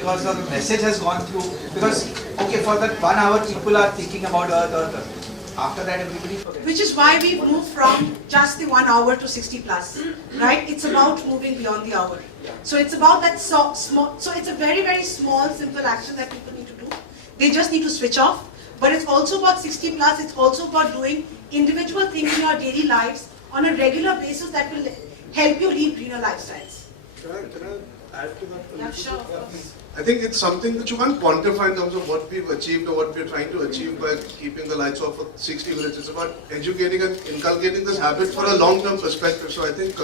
because the message has gone through. Because, okay, for that 1 hour, people are thinking about Earth. After that, everybody forgets. Which is why we moved from just the 1 hour to 60 plus, right? It's about moving beyond the hour. So it's about that small, so it's a very, very small, simple action that people need to do. They just need to switch off. But it's also about 60 plus, it's also about doing individual things in your daily lives on a regular basis that will help you lead greener lifestyles. Can I add to that? Yeah, sure, of course. I think it's something that you can't quantify in terms of what we've achieved or what we're trying to achieve by keeping the lights off for 60 minutes. It's about educating and inculcating this habit for a long-term perspective. So I think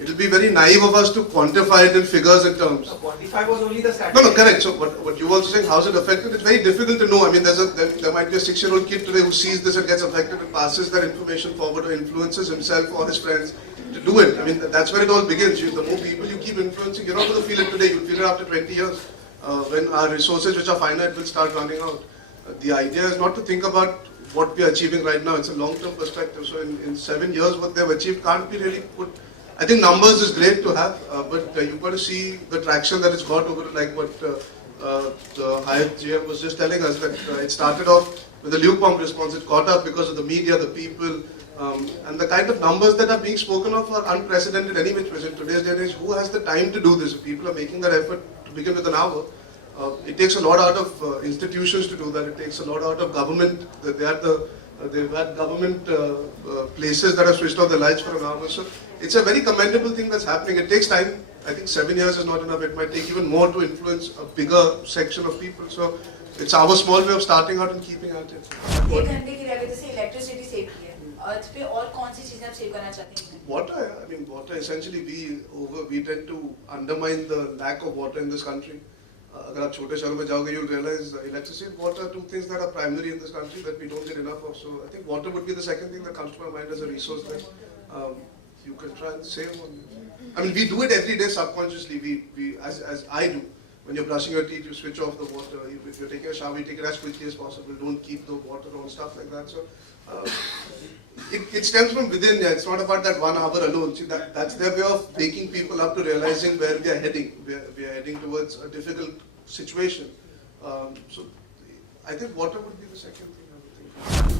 it'll be very naive of us to quantify it in figures and terms. So 45 was only the starting. No, correct. So what you also saying, how's it affected? It's very difficult to know. I mean, there might be a 6-year-old kid today who sees this and gets affected and passes that information forward or influences himself or his friends to do it. I mean, that's where it all begins. The more people you keep influencing, you're not going to feel it today. You'll feel it after 20 years. When our resources, which are finite, will start running out. The idea is not to think about what we are achieving right now. It's a long-term perspective. So in 7 years, what they've achieved can't be really put. I think numbers is great to have, but you've got to see the traction that it's got over, like what the Hyatt GM was just telling us, that it started off with a lukewarm response. It caught up because of the media, the people, and the kind of numbers that are being spoken of are unprecedented any which way. In today's day and age, who has the time to do this? If people are making that effort to begin with an hour, it takes a lot out of institutions to do that. It takes a lot out of government. They've had government places that have switched off the lights for an hour. So it's a very commendable thing that's happening. It takes time. I think 7 years is not enough. It might take even more to influence a bigger section of people. So it's our small way of starting out and keeping at it. एक घंटे की रह जैसे electricity save की है, अर्थ पे और कौन सी चीजें आप सेव करना चाहते हैं? Water. I mean, water. Essentially, we tend to undermine the lack of water in this country. अगर आप छोटे शहरों में जाओगे, you'll realize electricity and water are two things that are primary in this country that we don't get enough of. So I think water would be the second thing that comes to my mind as a resource that you can try and save on. I mean, we do it every day subconsciously. We as I do. When you're brushing your teeth, you switch off the water. If you're taking a shower, you take it as quickly as possible. Don't keep the water on, stuff like that. So it stems from within. Yeah. It's not about that 1 hour alone. See, that's their way of waking people up to realizing where we are heading. We are heading towards a difficult situation. So I think water would be the second thing I would think.